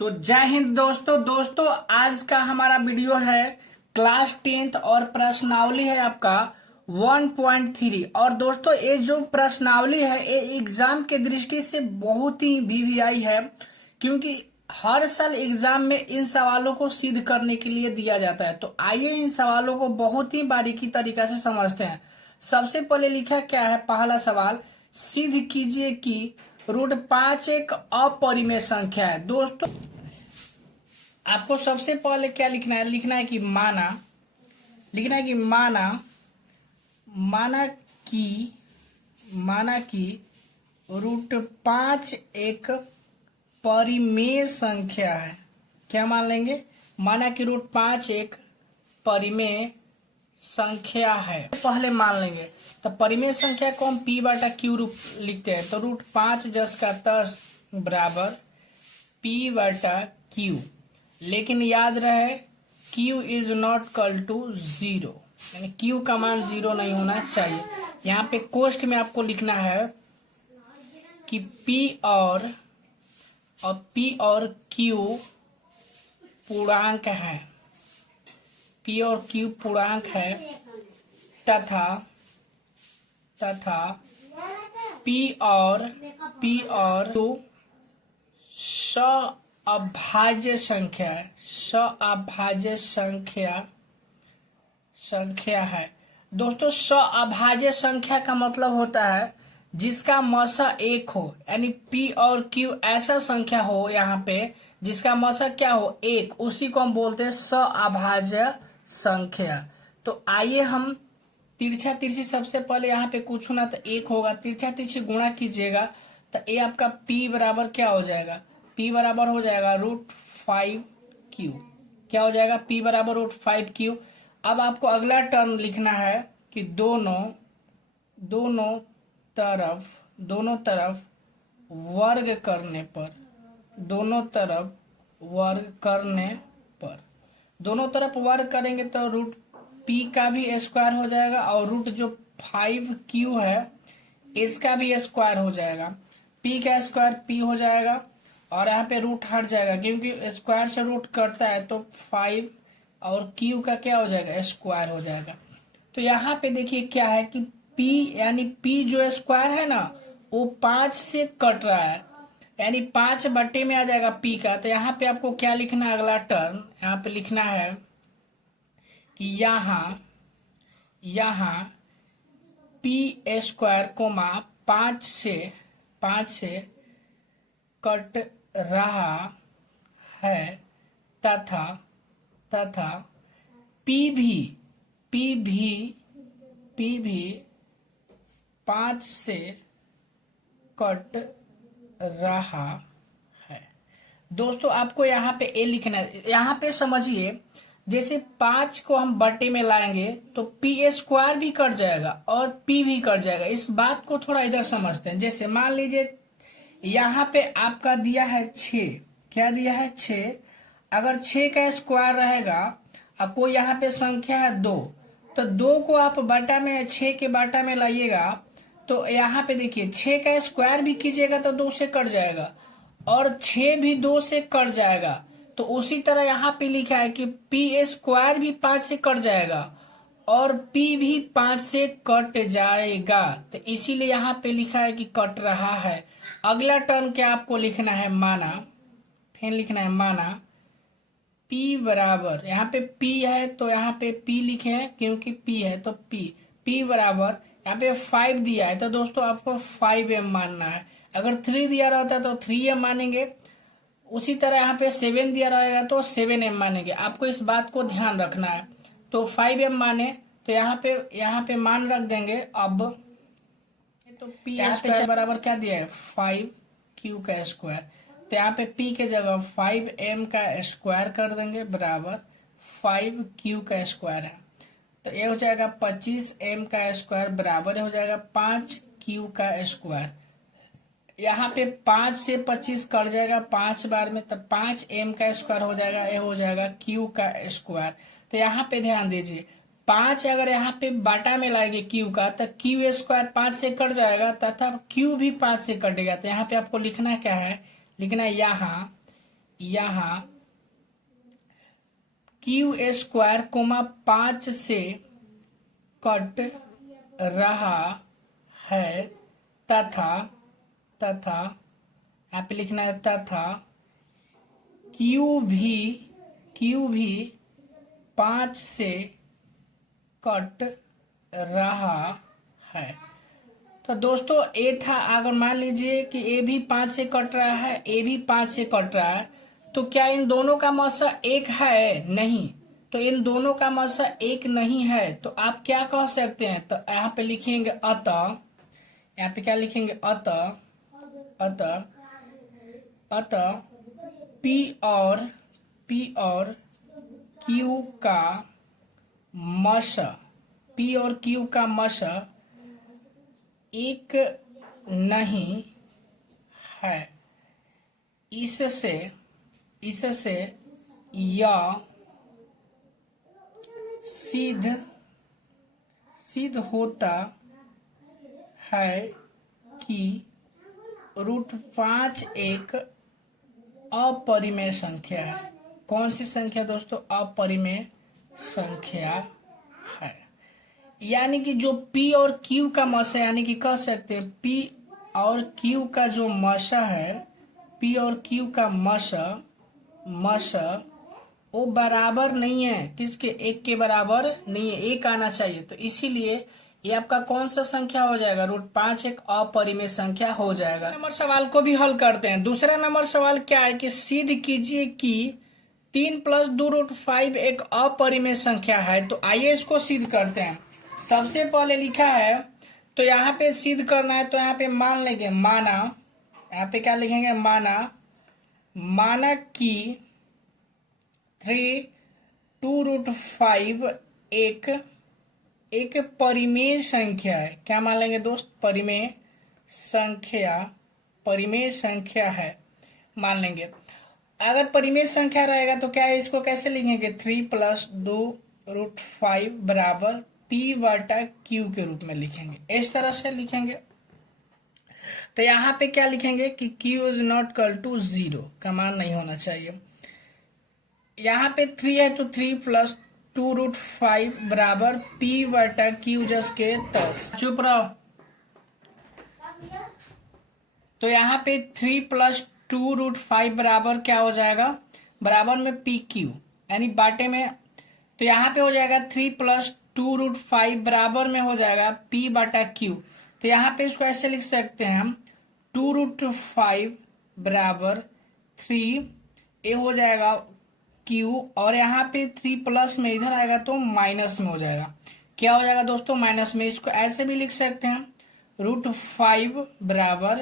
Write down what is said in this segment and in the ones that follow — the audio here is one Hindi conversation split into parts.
तो जय हिंद दोस्तों आज का हमारा वीडियो है क्लास 10th और प्रश्नावली है आपका 1.3। और दोस्तों ये जो प्रश्नावली है ये एग्जाम के दृष्टि से बहुत ही वीवीआई है, क्योंकि हर साल एग्जाम में इन सवालों को सिद्ध करने के लिए दिया जाता है। तो आइए इन सवालों को बहुत ही बारीकी तरीका से समझते हैं। सबसे पहले लिखा क्या है, पहला सवाल, सिद्ध कीजिए कि √5 एक अपरिमेय संख्या है। दोस्तों आपको सबसे पहले क्या लिखना है, माना कि √5 एक परिमेय संख्या है। क्या मान लेंगे, माना कि √5 एक परिमेय संख्या है, पहले मान लेंगे। तो परिमेय संख्या को हम p/q रूप लिखते हैं। तो √5 10 का 10 बराबर p/q। लेकिन याद रहे q is not equal to 0, यानी q का मान 0 नहीं होना चाहिए। यहाँ पे कोष्ठ में आपको लिखना है कि p और q पूर्णांक है, p और q पूर्णांक है तथा p और q सअभाज्य संख्या है। दोस्तों सअभाज्य संख्या का मतलब होता है जिसका मसा 1 हो, यानी p और q ऐसा संख्या हो यहाँ पे जिसका मसा क्या हो, 1, उसी को हम बोलते हैं सअभाज्य संख्या। तो आइए हम तिरछा तिरछी सबसे पहले यहाँ पे कुछ ना तो 1 होगा, तिरछा तिरछी गुणा कीजिएगा तो ये आपका p बराबर क्या हो जाएगा, p बराबर हो जाएगा √5q। क्या हो जाएगा, p बराबर √5q। अब आपको अगला टर्म लिखना है कि दोनों तरफ वर्ग करने पर, दोनों तरफ वर्ग करेंगे तो √p का भी स्क्वायर हो जाएगा और √5q है इसका भी स्क्वायर हो जाएगा। p का स्क्वायर p हो जाएगा और यहाँ पे रूट हट जाएगा, क्योंकि स्क्वायर से रूट करता है तो 5 और q का क्या हो जाएगा, स्क्वायर हो जाएगा। तो यहाँ पे देखिए क्या है कि p यानी p जो स्क्वायर है ना वो 5 से कट रहा है, यानी 5 बटे में आ जाएगा p का। तो यहाँ पे आपको क्या लिखना है, अगला टर्म यहाँ पे लिखना है कि यहाँ p² 5 से कट रहा है तथा p भी 5 से कट रहा है। दोस्तों आपको यहाँ पे ए लिखना है। यहाँ पे समझिए जैसे 5 को हम बटे में लाएंगे तो p² भी कट जाएगा और p भी कट जाएगा। इस बात को थोड़ा इधर समझते हैं। जैसे मान लीजिए यहाँ पे आपका दिया है 6, क्या दिया है 6, अगर 6 का स्क्वायर रहेगा और कोई यहाँ पे संख्या है 2, तो 2 को आप बटा में 6 के बटा में लाइएगा तो यहाँ पे देखिए 6 का स्क्वायर भी कीजिएगा तो 2 से कट जाएगा और 6 भी 2 से कट जाएगा। तो उसी तरह यहाँ पे लिखा है कि p² भी 5 से कट जाएगा और p भी 5 से कट जाएगा। तो इसीलिए यहाँ पे लिखा है कि कट रहा है। अगला टर्म क्या आपको लिखना है, माना p बराबर, यहाँ पे p है तो यहाँ पे p लिखे हैं क्योंकि p है तो p बराबर यहाँ पे 5 दिया है तो दोस्तों आपको 5m मानना है। अगर 3 दिया रहता तो 3m मानेंगे, उसी तरह यहाँ पे 7 दिया रहेगा तो 7m मानेंगे। आपको इस बात को ध्यान रखना है। तो 5m माने तो यहाँ पे मान रख देंगे। अब तो p² बराबर क्या दिया है, 5q का स्क्वायर, तो यहाँ पे p के जगह 5m का स्क्वायर कर देंगे बराबर 5q का स्क्वायर है। तो ये हो जाएगा 25m का स्क्वायर बराबर हो जाएगा 5q का स्क्वायर। यहाँ पे 5 से 25 कट जाएगा 5 बार में, तो 5m का स्क्वायर हो जाएगा, ये हो जाएगा q का स्क्वायर। तो यहाँ पे ध्यान दीजिए 5 अगर यहाँ पे बाटा में लाएंगे q का तो q² 5 से कट जाएगा तथा q भी 5 से कटेगा। तो यहाँ पे आपको लिखना क्या है, लिखना है यहाँ क्यू स्क्वायर कोमा 5 से कट रहा है तथा तथा यहाँ पे लिखना है तथा क्यू भी 5 से कट रहा है। तो दोस्तों ए था, अगर मान लीजिए कि ए भी 5 से कट रहा है, ए भी 5 से कट रहा है, तो क्या इन दोनों का मसा एक है? नहीं। तो इन दोनों का मसा एक नहीं है, तो आप क्या कह सकते हैं? तो यहाँ पे लिखेंगे अतः, यहाँ पे क्या लिखेंगे? अतः अतः अतः पी और क्यू का मसा, पी और क्यू का मसा एक नहीं है। इससे यह सिद्ध होता है कि √5 एक अपरिमेय संख्या है। कौन सी संख्या दोस्तों? अपरिमेय संख्या है। यानी कि जो P और Q का मसा, यानी कि कह सकते हैं P और Q का जो मसा है, P और Q का मसा वो बराबर नहीं है। किसके? एक के बराबर नहीं है, एक आना चाहिए। तो इसीलिए ये आपका कौन सा संख्या हो जाएगा? √5 एक अपरिमेय संख्या हो जाएगा। नंबर सवाल को भी हल करते हैं। दूसरा नंबर सवाल क्या है कि सिद्ध कीजिए कि 3 + 2√5 एक अपरिमेय संख्या है। तो आइए इसको सिद्ध करते हैं। सबसे पहले लिखा है, तो यहाँ पे सिद्ध करना है, तो यहाँ पे मान लेंगे, माना, यहाँ पे क्या लिखेंगे? माना कि 2√5 एक परिमेय संख्या है। क्या मान लेंगे दोस्त? परिमेय संख्या है मान लेंगे। अगर परिमेय संख्या रहेगा तो क्या है, इसको कैसे लिखेंगे? 3 + 2√5 बराबर P/Q के रूप में लिखेंगे। इस तरह से लिखेंगे। तो यहाँ पे क्या लिखेंगे कि Q is not equal to 0, का मान नहीं होना चाहिए। यहाँ पे 3 है तो 3 + 2√5 बराबर P/Q जस के 10। चुप रहो। तो यहाँ पे 3 + 2√5 बराबर क्या हो जाएगा? बराबर में PQ, यानी बाटे में। तो यहाँ पे हो जाएगा 3 + 2√5 बराबर में हो जाएगा P/Q। तो यहाँ पे इसको ऐसे लिख सकते हैं हम, 2√5 बराबर 3, ए हो जाएगा Q, और यहाँ पे 3 प्लस में इधर आएगा तो माइनस में हो जाएगा। क्या हो जाएगा दोस्तों? माइनस में। इसको ऐसे भी लिख सकते हैं, √5 बराबर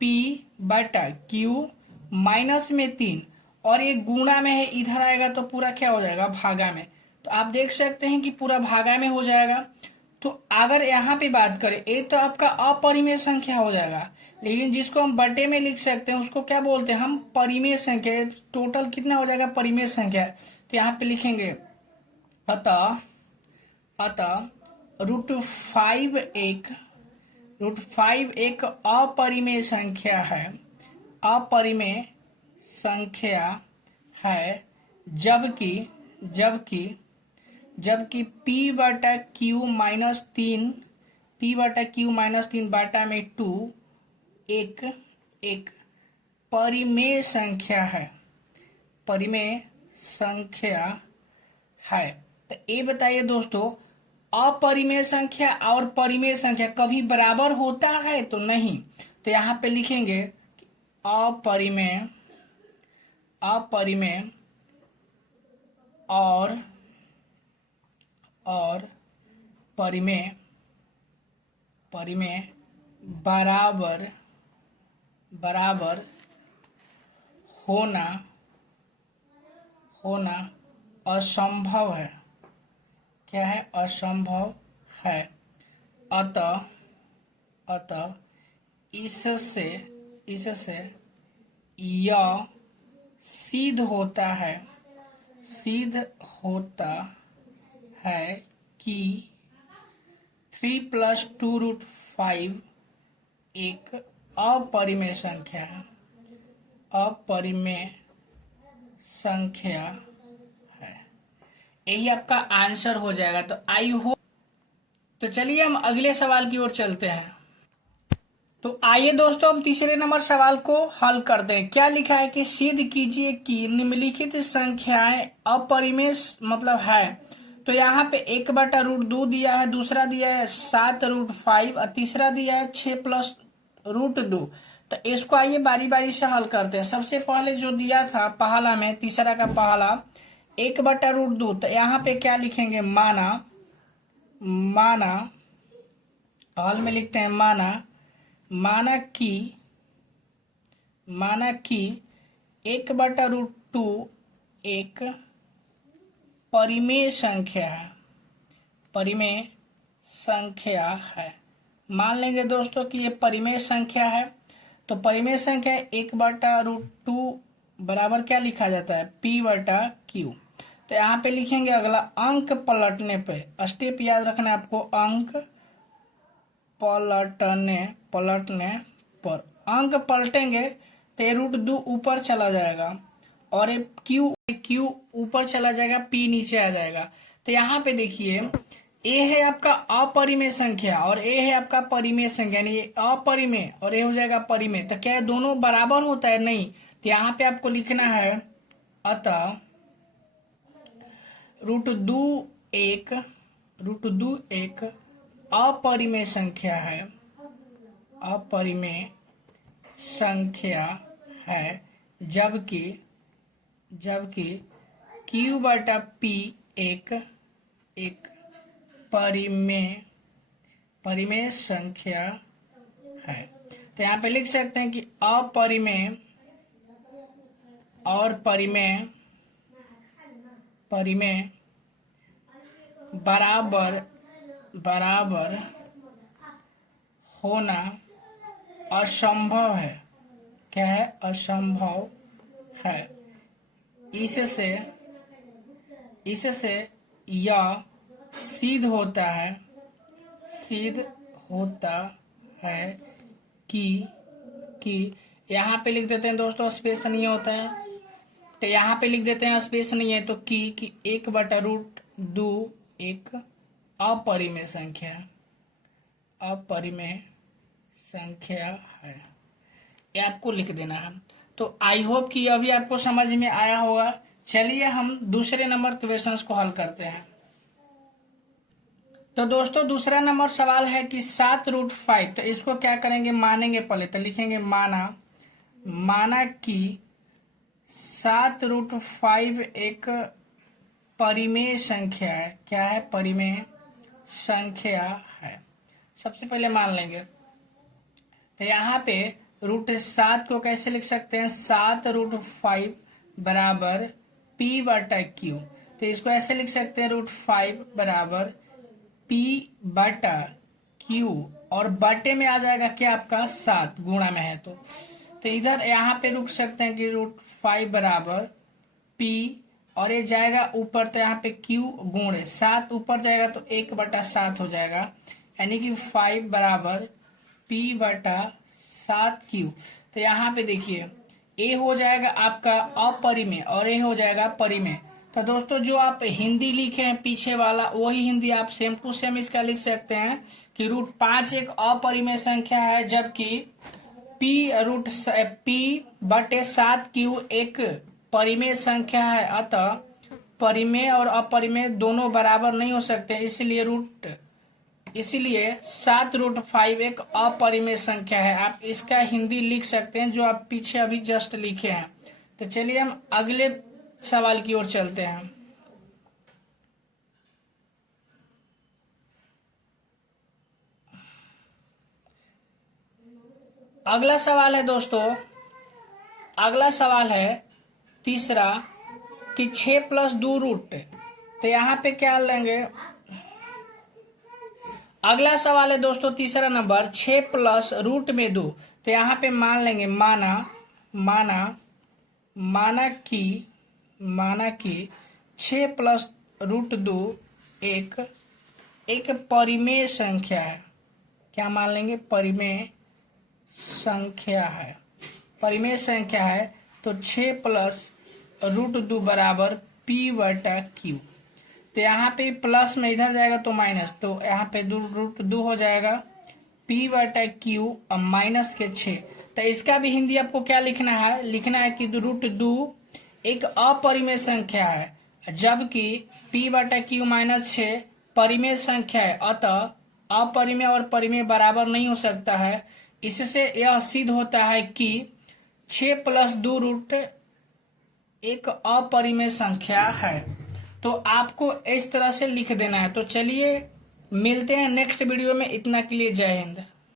P/Q, माइनस में 3, और ये गुणा में है, इधर आएगा तो पूरा क्या हो जाएगा? भागा में। तो आप देख सकते हैं कि पूरा भागा में हो जाएगा। तो अगर यहाँ पे बात करें, ये तो आपका अपरिमेय संख्या हो जाएगा, लेकिन जिसको हम बटे में लिख सकते हैं उसको क्या बोलते हैं हम? परिमेय संख्या। टोटल कितना हो जाएगा? परिमेय संख्या। तो यहाँ पे लिखेंगे अतः √5 एक अपरिमेय संख्या है, अपरिमेय संख्या है, जबकि P/Q -3 बाटा में 2 एक परिमेय संख्या है, परिमेय संख्या है। तो ये बताइए दोस्तों, अपरिमेय संख्या और परिमेय संख्या कभी बराबर होता है? तो नहीं। तो यहाँ पे लिखेंगे अपरिमेय और परिमेय बराबर होना असंभव है। क्या है? असंभव है। अतः इससे यह सिद्ध होता है कि 3 + 2√5 एक अपरिमेय संख्या है, अपरिमेय संख्या है। यही आपका आंसर हो जाएगा। तो आई होप। तो चलिए हम अगले सवाल की ओर चलते हैं। तो आइए दोस्तों हम तीसरे नंबर सवाल को हल करते हैं। क्या लिखा है कि सिद्ध कीजिए कि निम्नलिखित संख्याएं अपरिमेय मतलब है। तो यहाँ पे 1/√2 दिया है, दूसरा दिया है 7√5 और तीसरा दिया है 6+√2। तो इसको आइए बारी बारी से हल करते हैं। सबसे पहले जो दिया था पहला में, तीसरा का पहला 1/√2, तो यहाँ पे क्या लिखेंगे, माना हल में लिखते हैं माना कि 1/√2 एक परिमेय संख्या है। मान लेंगे दोस्तों कि ये परिमेय संख्या है। तो परिमेय संख्या 1/√2 बराबर क्या लिखा जाता है, P/Q। तो यहाँ पे लिखेंगे अगला अंक पलटने पे, स्टेप याद रखना है आपको, अंक पलटने पर अंक पलटेंगे तो √2 ऊपर चला जाएगा और क्यू ऊपर चला जाएगा, पी नीचे आ जाएगा। तो यहाँ पे देखिए ए है आपका अपरिमेय संख्या और ए है आपका परिमेय संख्या, यानी ये अपरिमेय और ये हो जाएगा परिमेय। तो क्या दोनों बराबर होता है, नहीं। तो यहाँ पे आपको लिखना है अतः √2 एक अपरिमेय संख्या है, जबकि Q/P एक परिमेय संख्या है। तो यहाँ पे लिख सकते हैं कि अपरिमेय और परिमेय बराबर होना असंभव है। क्या है, असंभव है। इससे यह सिद्ध होता है कि यहाँ पे लिख देते हैं दोस्तों, स्पेस नहीं होता है तो यहाँ पे लिख देते हैं, स्पेस नहीं है तो कि 1/√2 एक अपरिमेय संख्या है। ये आपको लिख देना है। तो आई होप कि अभी आपको समझ में आया होगा। चलिए हम दूसरे नंबर क्वेश्चंस को हल करते हैं। तो दोस्तों दूसरा नंबर सवाल है कि 7√5। तो इसको क्या करेंगे, मानेंगे पहले। तो लिखेंगे माना कि 7√5 एक परिमेय संख्या है। क्या है, परिमेय संख्या है। सबसे पहले मान लेंगे। तो यहाँ पे √7 को कैसे लिख सकते हैं, 7√5 बराबर P/Q। तो इसको ऐसे लिख सकते हैं, √5 बराबर P/Q और बटे में आ जाएगा क्या आपका 7, गुणा में है तो इधर यहाँ पे रुक सकते हैं कि √5 बराबर P और ये जाएगा ऊपर, तो यहाँ पे Q गुणे 7 ऊपर जाएगा तो 1/7 हो जाएगा, यानी कि 5 बराबर P/7Q। तो यहाँ पे देखिए ए हो जाएगा आपका अपरिमेय और ए हो जाएगा परिमेय। तो दोस्तों जो आप हिंदी लिखे हैं पीछे वाला, वही हिंदी आप सेम टू सेम इसका लिख सकते हैं कि √5 एक अपरिमेय संख्या है, जबकि P/7Q एक परिमेय संख्या है। अतः परिमेय और अपरिमेय दोनों बराबर नहीं हो सकते, इसलिए 7√5 एक अपरिमेय संख्या है। आप इसका हिंदी लिख सकते हैं जो आप पीछे अभी जस्ट लिखे हैं। तो चलिए हम अगले सवाल की ओर चलते हैं। अगला सवाल है दोस्तों, अगला सवाल है तीसरा कि 6+2√। तो यहाँ पे क्या लेंगे, अगला सवाल है दोस्तों तीसरा नंबर 6+√2। तो यहाँ पे मान लेंगे माना कि 6+√2 एक परिमेय संख्या है। क्या मान लेंगे, परिमेय संख्या है। तो 6+ √2 बराबर p/q। तो यहाँ पे प्लस में इधर जाएगा तो माइनस, तो यहाँ पे √2 हो जाएगा p/q और माइनस के 6। तो इसका भी हिंदी आपको क्या लिखना है, लिखना है कि √2 एक अपरिमेय संख्या है, जबकि p/q माइनस 6 परिमेय संख्या है। अतः अपरिमेय और परिमेय बराबर नहीं हो सकता है। इससे यह सिद्ध होता है कि 6 + 2 एक अपरिमेय संख्या है। तो आपको इस तरह से लिख देना है। तो चलिए मिलते हैं नेक्स्ट वीडियो में। इतना के लिए जय हिंद।